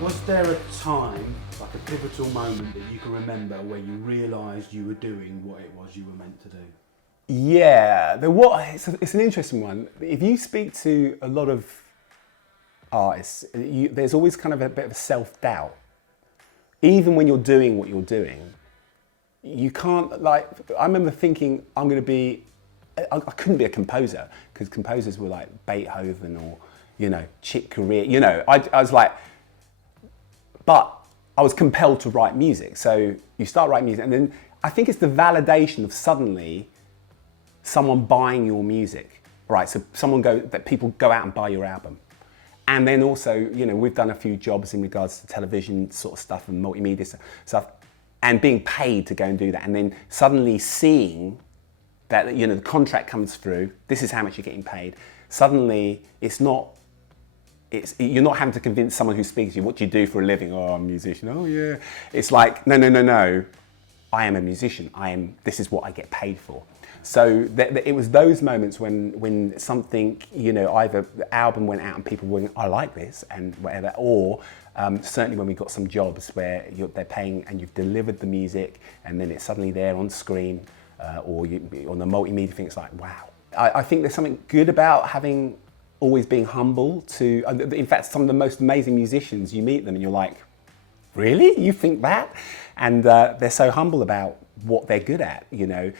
Was there a time, like a pivotal moment that you can remember where you realised you were doing what it was you were meant to do? Yeah, it's an interesting one. If you speak to a lot of artists, there's always kind of a bit of self-doubt. Even when you're doing what you're doing, you can't, like, I remember thinking I'm going to be, I couldn't be a composer, because composers were like Beethoven or, you know, Chick Corea, you know, I was like, but I was compelled to write music. So you start writing music, and then I think it's the validation of suddenly someone buying your music, right? So people go out and buy your album. And then also, you know, we've done a few jobs in regards to television sort of stuff and multimedia stuff, and being paid to go and do that. And then suddenly seeing that, you know, the contract comes through, this is how much you're getting paid. Suddenly you're not having to convince someone who speaks to you, what do you do for a living? Oh, I'm a musician. Oh yeah. It's like, no. I am a musician. This is what I get paid for. So it was those moments when something, you know, either the album went out and people were, I like this and whatever, or certainly when we got some jobs where they're paying and you've delivered the music and then it's suddenly there on screen or on the multimedia thing, it's like, wow. I think there's something good about always being humble to, in fact, some of the most amazing musicians, you meet them and you're like, really? You think that? And they're so humble about what they're good at, you know.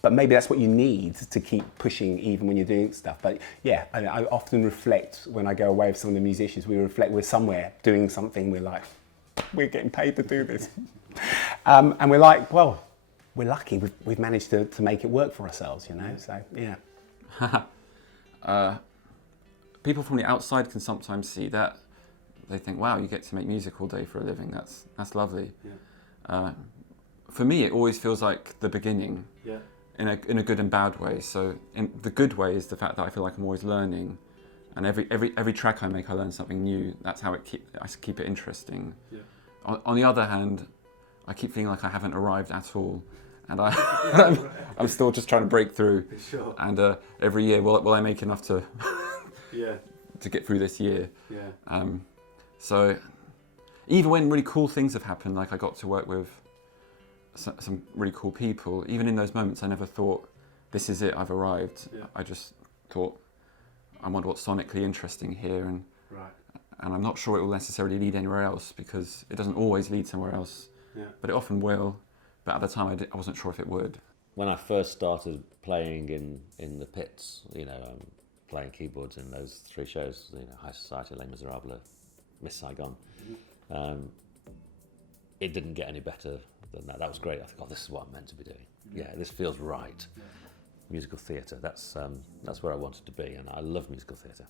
But maybe that's what you need to keep pushing even when you're doing stuff. But yeah, I often reflect when I go away with some of the musicians, we're somewhere doing something, we're like, we're getting paid to do this. And we're like, well, we're lucky, we've managed to make it work for ourselves, you know, so yeah. People from the outside can sometimes see that. They think, wow, you get to make music all day for a living, that's lovely. Yeah. For me, it always feels like the beginning. Yeah. In a good and bad way. So the good way is the fact that I feel like I'm always learning, and every track I make, I learn something new. That's how I keep it interesting. Yeah. On the other hand, I keep feeling like I haven't arrived at all, and I'm still just trying to break through. Sure. And every year, will I make enough to to get through this year? Yeah. So even when really cool things have happened, like I got to work with some really cool people, even in those moments I never thought, this is it, I've arrived. Yeah. I just thought, I wonder what's sonically interesting here, and I'm not sure it will necessarily lead anywhere else, because it doesn't always lead somewhere else, but it often will. But at the time I wasn't sure if it would. When I first started playing in the pits, you know, playing keyboards in those 3 shows, you know, High Society, Les Miserables, Miss Saigon, it didn't get any better than that. That was great. I thought, oh, this is what I'm meant to be doing. Yeah, this feels right. Yeah. Musical theatre, that's where I wanted to be, and I love musical theatre.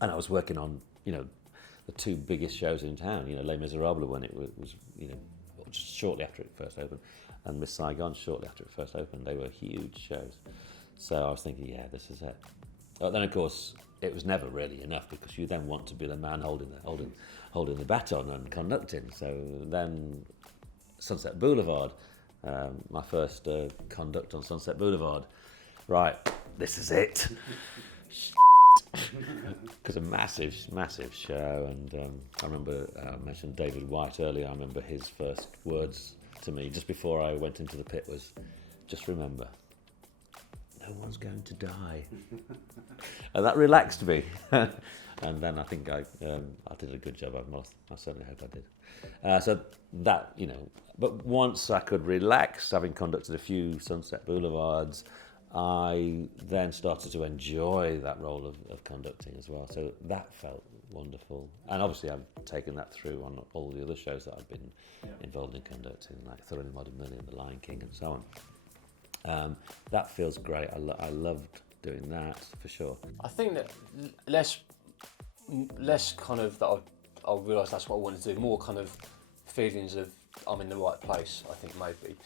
And I was working on, you know, the 2 biggest shows in town, you know, Les Miserables when it was, you know, just shortly after it first opened, and Miss Saigon shortly after it first opened. They were huge shows. So I was thinking, yeah, this is it. But then, of course, it was never really enough, because you then want to be the man holding the baton and conducting. So then Sunset Boulevard, my first conduct on Sunset Boulevard. Right, this is it. Because a massive show, and I remember I mentioned David White earlier. I remember his first words to me just before I went into the pit was, just remember, no one's going to die. And that relaxed me. And then I think I did a good job. I certainly hope I did. So that, you know, but once I could relax, having conducted a few Sunset Boulevards, I then started to enjoy that role of conducting as well. So that felt wonderful. And obviously I've taken that through on all the other shows that I've been involved in conducting, like Thoroughly Modern Millie and The Lion King and so on. That feels great. I loved doing that for sure. I think that less kind of that I realised that's what I wanted to do, more kind of feelings of I'm in the right place, I think maybe.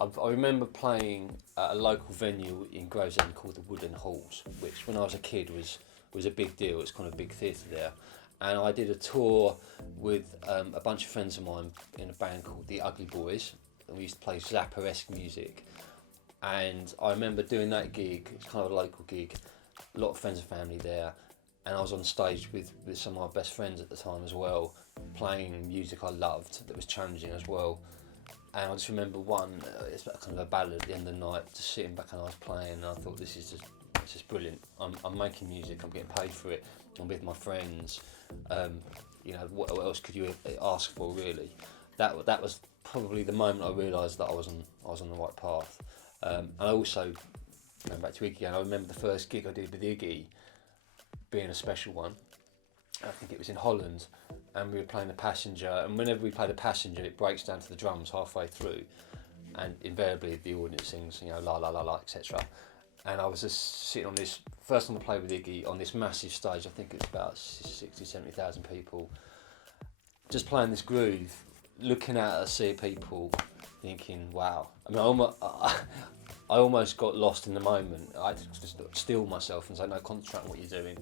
I remember playing at a local venue in Gravesend called the Woodland Halls, which when I was a kid was a big deal. It's kind of a big theatre there. And I did a tour with a bunch of friends of mine in a band called the Ugly Boys. And we used to play Zappa-esque music. And I remember doing that gig. It's kind of a local gig. A lot of friends and family there. and I was on stage with some of my best friends at the time as well, playing music I loved that was challenging as well. And I just remember it's kind of a ballad at the end of the night, just sitting back and I was playing, and I thought, this is just brilliant. I'm making music, I'm getting paid for it, I'm with my friends. You know, what else could you ask for, really? That was probably the moment I realised that I was on the right path. And I also, going back to Iggy, and I remember the first gig I did with Iggy being a special one. I think it was in Holland, and we were playing The Passenger, and whenever we play The Passenger, it breaks down to the drums halfway through, and invariably the audience sings, you know, la la la la, etc. And I was just sitting on this, first time I played with Iggy, on this massive stage, I think it's about 60, 70,000 people, just playing this groove, looking at a sea of people, thinking, wow. I mean, I almost got lost in the moment. I had to just still myself and say, no, concentrate on what you're doing,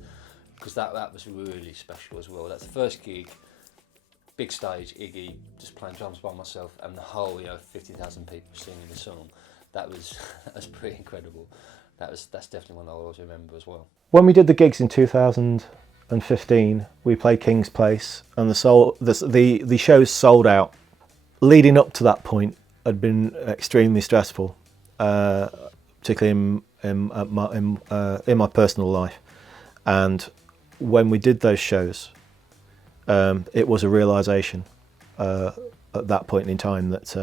because that was really special as well. That's the first gig, big stage, Iggy, just playing drums by myself, and the whole, 50,000 people singing the song. That's pretty incredible. That's definitely one I'll always remember as well. When we did the gigs in 2015, we played King's Place, and the shows sold out. Leading up to that point had been extremely stressful, particularly in my personal life. And when we did those shows, it was a realisation at that point in time that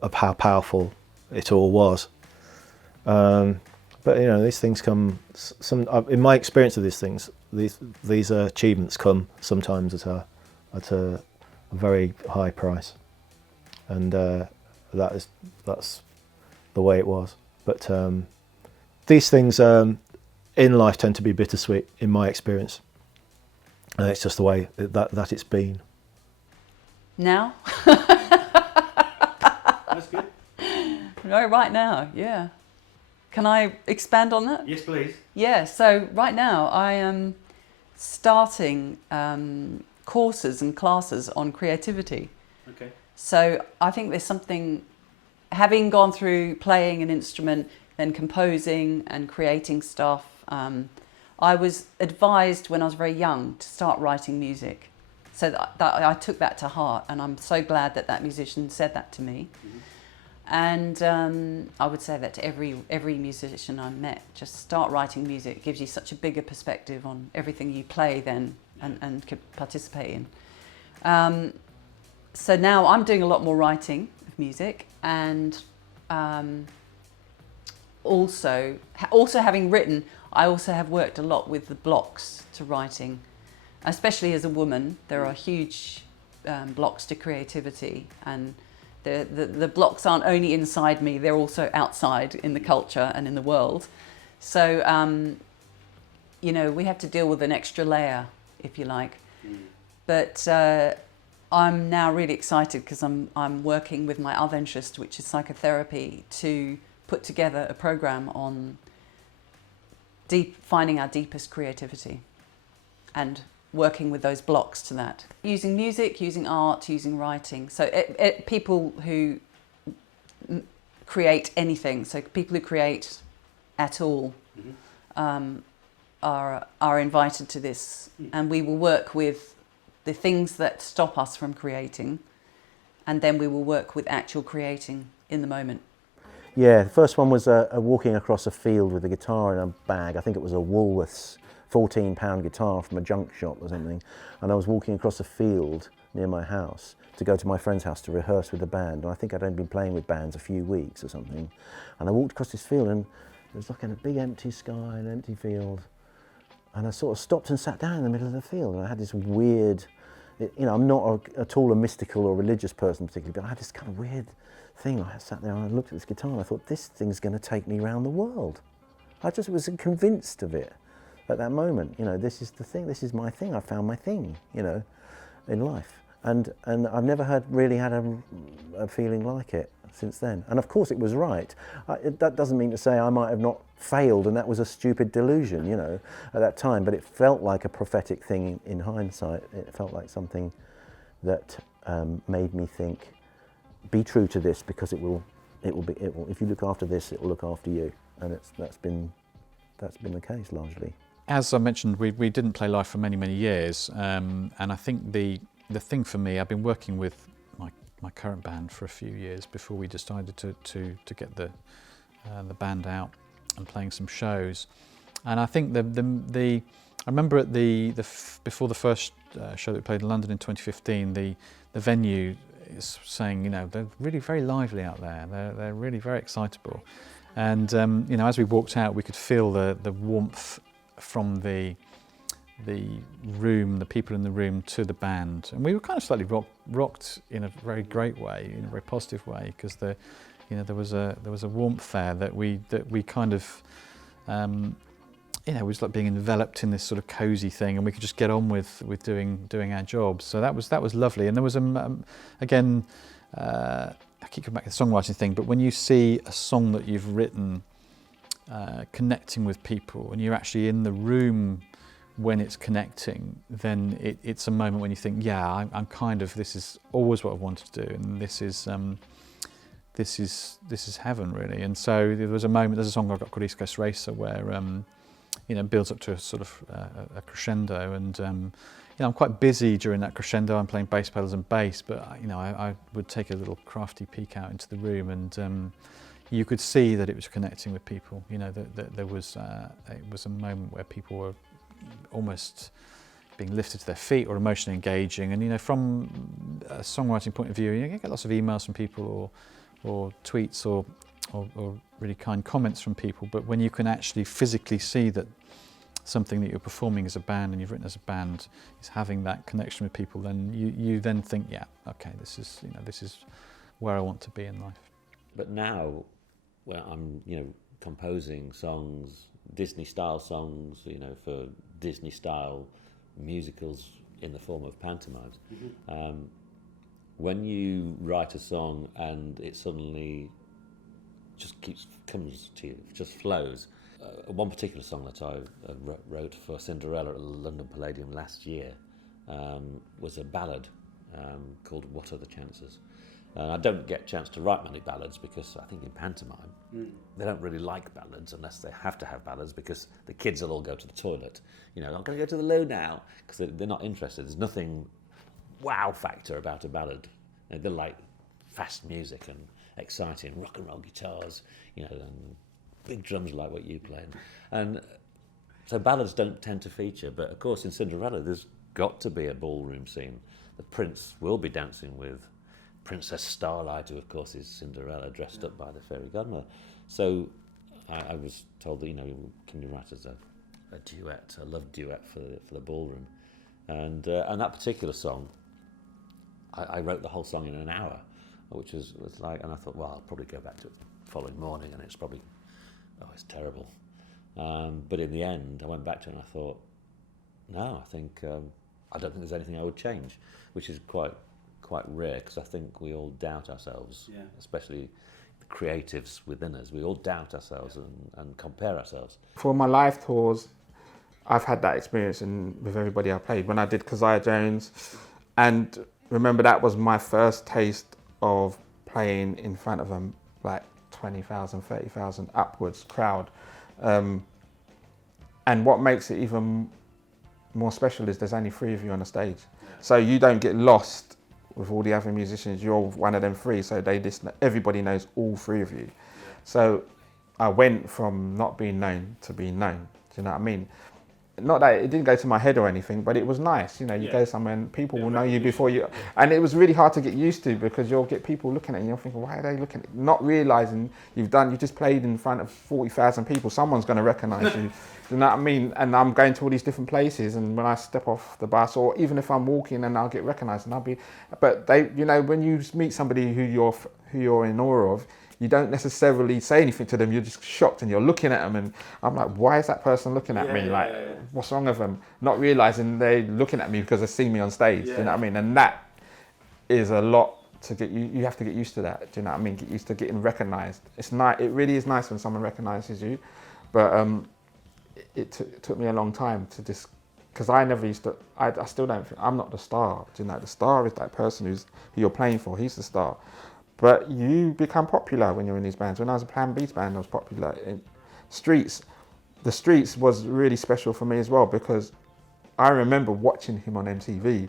of how powerful it all was. But these things come. In my experience of these things, these achievements come sometimes at a very high price, and that's the way it was. But these things in life tend to be bittersweet, in my experience. It's just the way that it's been. Now? That's good. No, right now, yeah. Can I expand on that? Yes, please. Yeah, so right now I am starting courses and classes on creativity. Okay. So I think there's something, having gone through playing an instrument, then composing and creating stuff, I was advised when I was very young to start writing music. So that I took that to heart, and I'm so glad that musician said that to me. Mm-hmm. And I would say that to every musician I met, just start writing music. It gives you such a bigger perspective on everything you play then and could participate in. So now I'm doing a lot more writing of music, and also having written, I also have worked a lot with the blocks to writing. Especially as a woman, there are huge blocks to creativity, and the blocks aren't only inside me, they're also outside in the culture and in the world. So, we have to deal with an extra layer, if you like. Mm. But I'm now really excited because I'm working with my other interest, which is psychotherapy, to put together a program on finding our deepest creativity and working with those blocks to that. Using music, using art, using writing. So people who create anything, so people who create at all, mm-hmm. are invited to this. And we will work with the things that stop us from creating, and then we will work with actual creating in the moment. Yeah, the first one was walking across a field with a guitar in a bag. I think it was a Woolworths £14 guitar from a junk shop or something, and I was walking across a field near my house to go to my friend's house to rehearse with the band, and I think I'd only been playing with bands a few weeks or something, and I walked across this field and it was like in a big empty sky, an empty field, and I sort of stopped and sat down in the middle of the field, and I had this weird, I'm not at all a mystical or religious person particularly, but I had this kind of weird thing. I sat there and I looked at this guitar and I thought, this thing's going to take me around the world. I just was convinced of it. At that moment, this is the thing, this is my thing, I found my thing, in life. And I've never really had a feeling like it since then. And of course it was right. That doesn't mean to say I might have not failed and that was a stupid delusion, at that time, but it felt like a prophetic thing in hindsight. It felt like something that made me think, be true to this, because it will, if you look after this, it will look after you. And that's been that's been the case largely. As I mentioned, we didn't play live for many, many years, and I think the thing for me, I've been working with my current band for a few years before we decided to get the band out and playing some shows. And I think I remember at before the first show that we played in London in 2015, the venue is saying, you know, they're really very lively out there. They're really very excitable. And you know, as we walked out, we could feel the warmth from the room, the people in the room to the band, and we were kind of slightly rocked in a very great way, in a very positive way, because there was a warmth there that we kind of you know, it was like being enveloped in this sort of cosy thing, and we could just get on with doing our jobs. So that was lovely. And there was again, I keep coming back to the songwriting thing, but when you see a song that you've written connecting with people, and you're actually in the room when it's connecting, then it's a moment when you think, yeah, I'm kind of, this is always what I wanted to do, and this is heaven, really. And so there was a moment. There's a song I've got called East Coast Racer where you know, builds up to a sort of a crescendo, and you know, I'm quite busy during that crescendo. I'm playing bass pedals and bass, but you know, I would take a little crafty peek out into the room, and you could see that it was connecting with people. You know, that there was it was a moment where people were almost being lifted to their feet or emotionally engaging. And you know, from a songwriting point of view, you get lots of emails from people or tweets or really kind comments from people, but when you can actually physically see that something that you're performing as a band and you've written as a band is having that connection with people, then you then think, yeah, okay, this is where I want to be in life. But now, where I'm, you know, composing songs, Disney-style songs, you know, for Disney-style musicals in the form of pantomimes. Mm-hmm. When you write a song and it suddenly just comes to you, just flows. One particular song that I wrote for Cinderella at the London Palladium last year was a ballad called What Are the Chances? I don't get a chance to write many ballads because I think in pantomime they don't really like ballads unless they have to have ballads, because the kids will all go to the toilet. You know, I'm going to go to the loo now, because they're not interested. There's nothing wow factor about a ballad. You know, they like fast music and exciting rock and roll guitars, you know, and big drums like what you play. And so ballads don't tend to feature, but of course in Cinderella there's got to be a ballroom scene. The prince will be dancing with Princess Starlight, who of course is Cinderella, dressed up by the fairy godmother. So I was told that, you know, can you write as a duet, a love duet for the ballroom? And that particular song, I wrote the whole song in an hour, which was like, and I thought, well, I'll probably go back to it the following morning, and it's probably, it's terrible. But in the end, I went back to it and I thought, no, I think, I don't think there's anything I would change, which is quite rare, because I think we all doubt ourselves, especially the creatives within us. We all doubt ourselves and compare ourselves. For my live tours, I've had that experience with everybody I played. When I did Keziah Jones, and remember that was my first taste of playing in front of a like 20,000, 30,000 upwards crowd. And what makes it even more special is there's only 3 of you on the stage. So you don't get lost with all the other musicians. You're one of them 3, so everybody knows all 3 of you. So I went from not being known to being known. Do you know what I mean? Not that it didn't go to my head or anything, but it was nice. You know, you go somewhere and people will know you before you. And it was really hard to get used to, because you'll get people looking at you and you'll think, why are they looking at you? Not realising you just played in front of 40,000 people. Someone's going to recognise you. Do you know what I mean? And I'm going to all these different places, and when I step off the bus, or even if I'm walking, and I'll get recognised, and I'll be. But they, you know, when you meet somebody who you're in awe of, you don't necessarily say anything to them. You're just shocked and you're looking at them, and I'm like, why is that person looking at me? What's wrong with them? Not realising they're looking at me because they see me on stage. Do you know what I mean? And that is a lot to get you. You have to get used to that. Do you know what I mean? Get used to getting recognised. It's nice. It really is nice when someone recognises you, but it took me a long time to just, because I never used to. I still don't think I'm not the star. Do you know? The star is that person who you're playing for. He's the star. But you become popular when you're in these bands. When I was a Plan B's band, I was popular in streets. the Streets was really special for me as well, because I remember watching him on MTV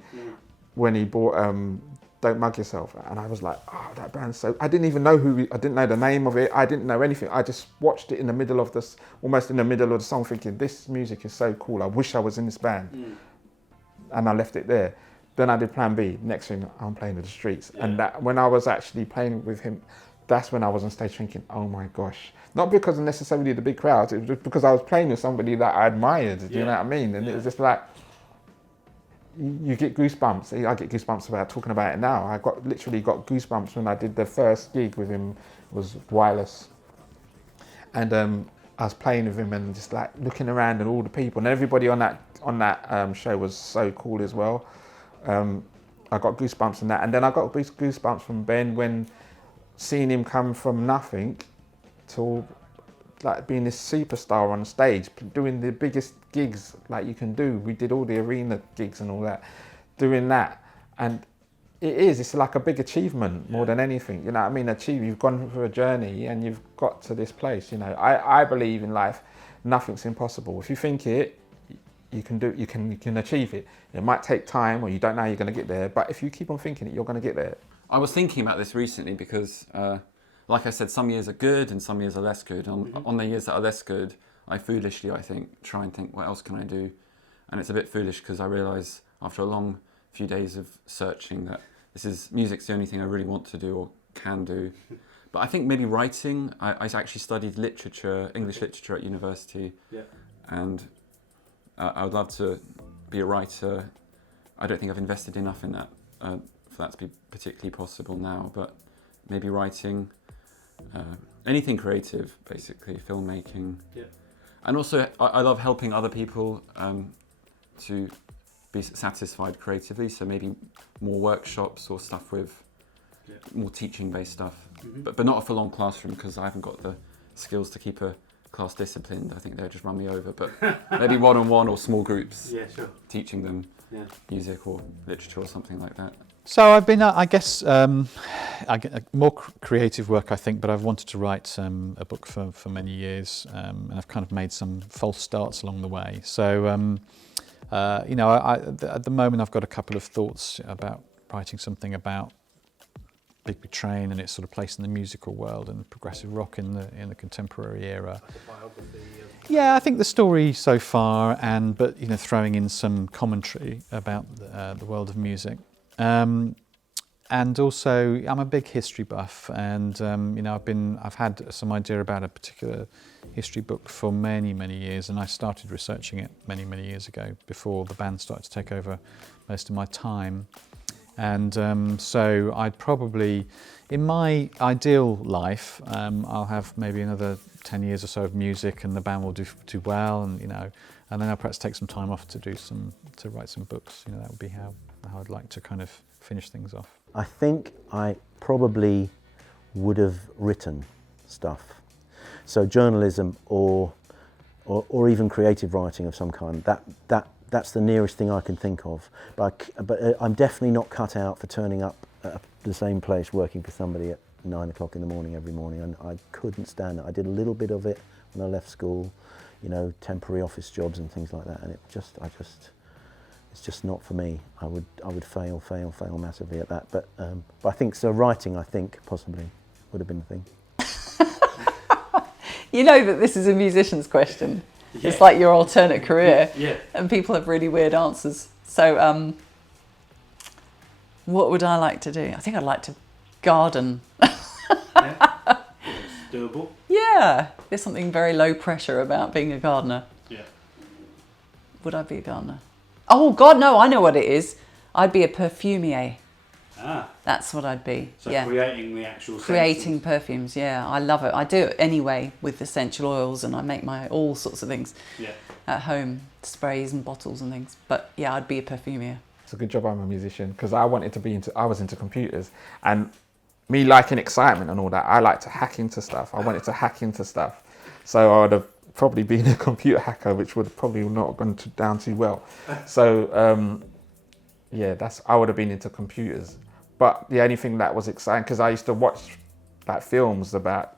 when he bought Don't Mug Yourself, and I was like, oh, that band's so... I didn't even know I didn't know the name of it, I didn't know anything. I just watched it in the middle of this, almost in the middle of the song, thinking, this music is so cool, I wish I was in this band. And I left it there. Then I did Plan B. Next thing, I'm playing with the Streets. And that, when I was actually playing with him, that's when I was on stage thinking, oh my gosh. Not because of necessarily the big crowds, it was just because I was playing with somebody that I admired, do you know what I mean? And it was just like, you get goosebumps. I get goosebumps about talking about it now. I literally got goosebumps when I did the first gig with him, was Wireless. And I was playing with him and just like looking around and all the people, and everybody on that show was so cool as well. I got goosebumps from that, and then I got goosebumps from Ben when seeing him come from nothing to like being this superstar on stage, doing the biggest gigs like you can do. We did all the arena gigs and all that, doing that, and it's like a big achievement more than anything. You know what I mean? You've gone through a journey and you've got to this place. You know, I believe in life, nothing's impossible. If you think it, you can achieve it. It might take time, or you don't know how you're going to get there, but if you keep on thinking it, you're going to get there. I was thinking about this recently because, like I said, some years are good and some years are less good. On the years that are less good, I foolishly, I think, try and think, what else can I do? And it's a bit foolish because I realise after a long few days of searching that music's the only thing I really want to do or can do. But I think maybe writing, I actually studied literature, English literature at university, and I would love to be a writer. I don't think I've invested enough in that for that to be particularly possible now, but maybe writing, anything creative, basically, filmmaking. And also, I love helping other people to be satisfied creatively, so maybe more workshops or stuff with more teaching-based stuff, but not a full-on classroom, because I haven't got the skills to keep a class disciplined. I think they'll just run me over, but maybe one-on-one or small groups, teaching them music or literature or something like that. So I've been, I guess, more creative work, I think, but I've wanted to write a book for many years, and I've kind of made some false starts along the way. So, you know, at the moment I've got a couple of thoughts about writing something about Big Big Train and its sort of place in the musical world and progressive rock in the contemporary era. Like a biography of... Yeah, I think the story so far, but you know, throwing in some commentary about the world of music. And also, I'm a big history buff, and you know, I've had some idea about a particular history book for many years, and I started researching it many years ago, before the band started to take over most of my time. And so I'd probably, in my ideal life, I'll have maybe another 10 years or so of music, and the band will do well, and you know, and then I'll perhaps take some time off to write some books. You know, that would be how I'd like to kind of finish things off. I think I probably would have written stuff. So journalism or even creative writing of some kind. That's the nearest thing I can think of. But I'm definitely not cut out for turning up at the same place working for somebody at 9 o'clock in the morning every morning. And I couldn't stand it. I did a little bit of it when I left school, you know, temporary office jobs and things like that. And it's just not for me. I would fail massively at that. But I think so. Writing, I think, possibly would have been the thing. You know that this is a musician's question. Yeah. It's like your alternate career. Yeah. And people have really weird answers. So, what would I like to do? I think I'd like to garden. Yeah. It's doable. Yeah. There's something very low pressure about being a gardener. Yeah. Would I be a gardener? Oh, God, no, I know what it is. I'd be a perfumier. Ah. That's what I'd be. So yeah. creating the actual Creating perfumes, yeah. I love it. I do it anyway with essential oils, and I make all sorts of things at home, sprays and bottles and things. But yeah, I'd be a perfumier. It's a good job I'm a musician, because I was into computers, and me liking excitement and all that, I like to hack into stuff. I wanted to hack into stuff. So I would have probably been a computer hacker, which would have probably not gone down too well. So yeah, I would have been into computers. But the only thing that was exciting, because I used to watch like films about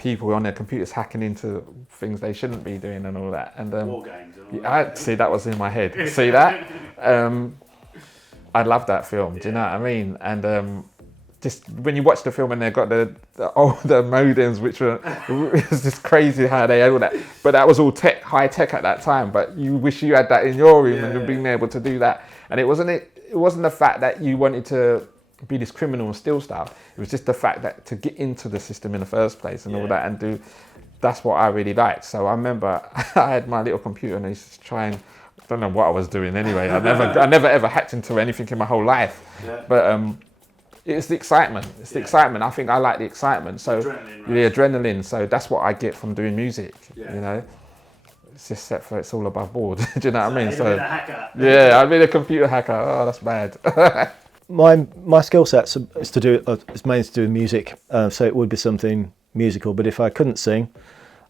people on their computers hacking into things they shouldn't be doing and all that. And War games and all I see that was in my head. See that? I love that film. Do you know what I mean? And just when you watch the film and they've got the older modems, which were it was just crazy how they had all that. But that was all high tech at that time. But you wish you had that in your room and being able to do that. And it wasn't the fact that you wanted to be this criminal and steal stuff. It was just the fact that to get into the system in the first place and all that and do. That's what I really liked. So I remember I had my little computer and I used to try and. I don't know what I was doing anyway. I never ever hacked into anything in my whole life. Yeah. But it's the excitement. It's the excitement. I think I like the excitement. So adrenaline, right? the adrenaline. So that's what I get from doing music. Yeah. You know, it's just set for it's all above board. Do you know what I mean? So a hacker. Yeah, I've been a computer hacker. Oh, that's bad. My skill set is to do it's mainly to do with music. So it would be something musical. But if I couldn't sing,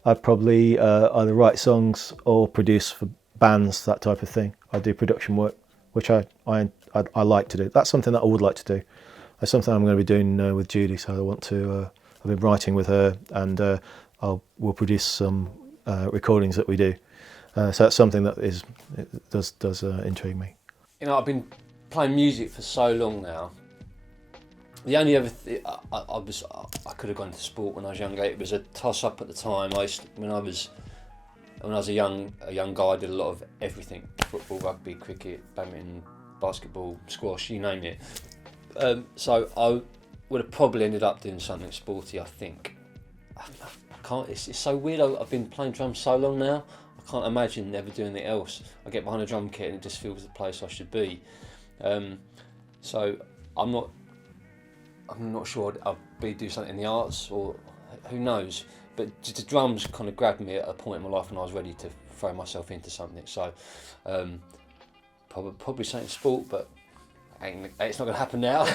I'd probably either write songs or produce for bands, that type of thing. I do production work, which I like to do. That's something that I would like to do. That's something I'm going to be doing with Judy. So I want to. I've been writing with her, and we'll produce some recordings that we do. So that's something that does intrigue me. You know, I've been playing music for so long now. The only other I could have gone to sport when I was younger. It was a toss up at the time. When I was a young guy, I did a lot of everything: football, rugby, cricket, badminton, basketball, squash, you name it. So I would have probably ended up doing something sporty, I think. I can't. It's so weird. I've been playing drums so long now. I can't imagine never doing anything else. I get behind a drum kit and it just feels the place I should be. So I'm not sure I'll do something in the arts, or who knows. But the drums kind of grabbed me at a point in my life when I was ready to throw myself into something. So probably something sport, but it's not going to happen now.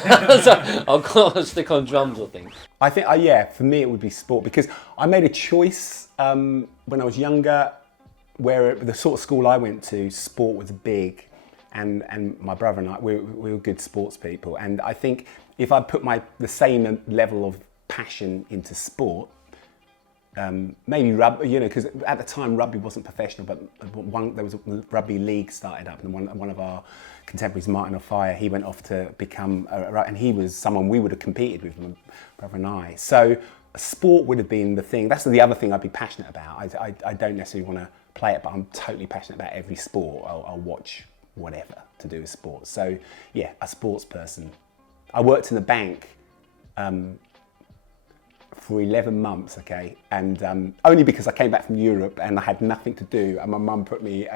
So I'll stick on drums, I think. I think, for me it would be sport, because I made a choice when I was younger, where the sort of school I went to, sport was big, and my brother and I, we were good sports people. And I think if I put the same level of passion into sport, maybe rugby, because at the time rugby wasn't professional, but there was a rugby league started up, and one of our contemporaries, Martin O'Fire, he went off to become, and he was someone we would have competed with, my brother and I. So sport would have been the thing. That's the other thing I'd be passionate about. I don't necessarily want to play it, but I'm totally passionate about every sport. I'll watch whatever to do with sports. So yeah, a sports person. I worked in a bank for 11 months, okay, and only because I came back from Europe and I had nothing to do, and my mum put me,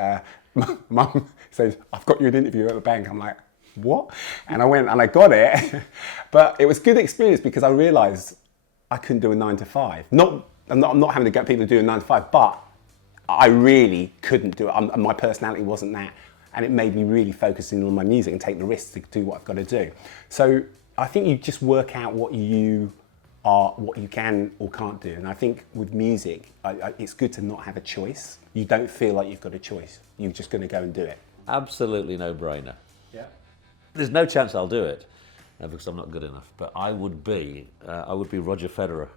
mum says, I've got you an interview at the bank. I'm like, what? And I went and I got it, but it was a good experience because I realised I couldn't do a 9 to 5. I'm not having to get people to do a 9 to 5, but I really couldn't do it. My personality wasn't that, and it made me really focus in on my music and take the risks to do what I've got to do. So I think you just work out what you can or can't do. And I think with music, it's good to not have a choice. You don't feel like you've got a choice. You're just going to go and do it. Absolutely no brainer. Yeah. There's no chance I'll do it because I'm not good enough. But I would be Roger Federer.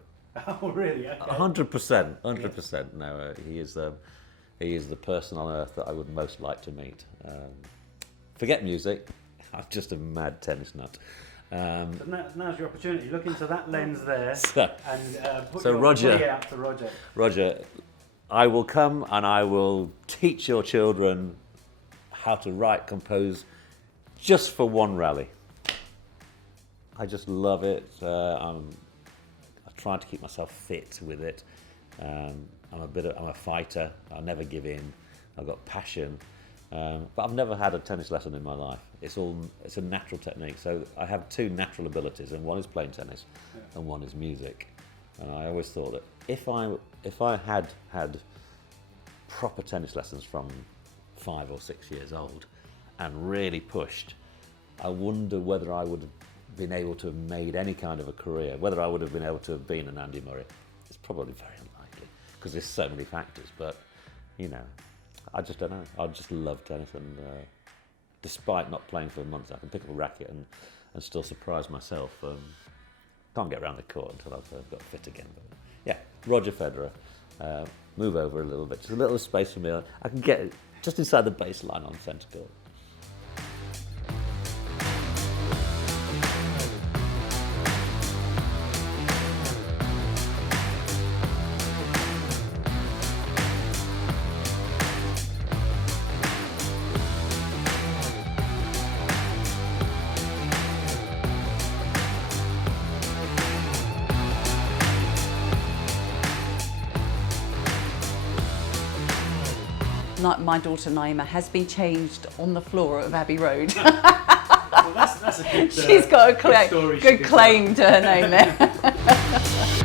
Oh, really? Okay. 100%. 100%. No, he is the person on earth that I would most like to meet. Forget music. I'm just a mad tennis nut. Now's your opportunity. Look into that lens there and put so your Roger, out to Roger. Roger, I will come and I will teach your children how to write, compose, just for one rally. I just love it. I'm trying to keep myself fit with it. I'm a fighter. I never give in. I've got passion. But I've never had a tennis lesson in my life. It's a natural technique. So I have two natural abilities, and one is playing tennis, and one is music. And I always thought that if I had had proper tennis lessons from 5 or 6 years old, and really pushed, I wonder whether I would have been able to have made any kind of a career. Whether I would have been able to have been an Andy Murray. It's probably very unlikely because there's so many factors. But I just don't know. I just love tennis, and despite not playing for months, I can pick up a racket and still surprise myself. Can't get around the court until I've got fit again. But Yeah, Roger Federer. Move over a little bit, just a little space for me. I can get it just inside the baseline on centre court. My daughter Naima has been changed on the floor of Abbey Road. Well, that's a good. She's got a good story she good could claim to her name there.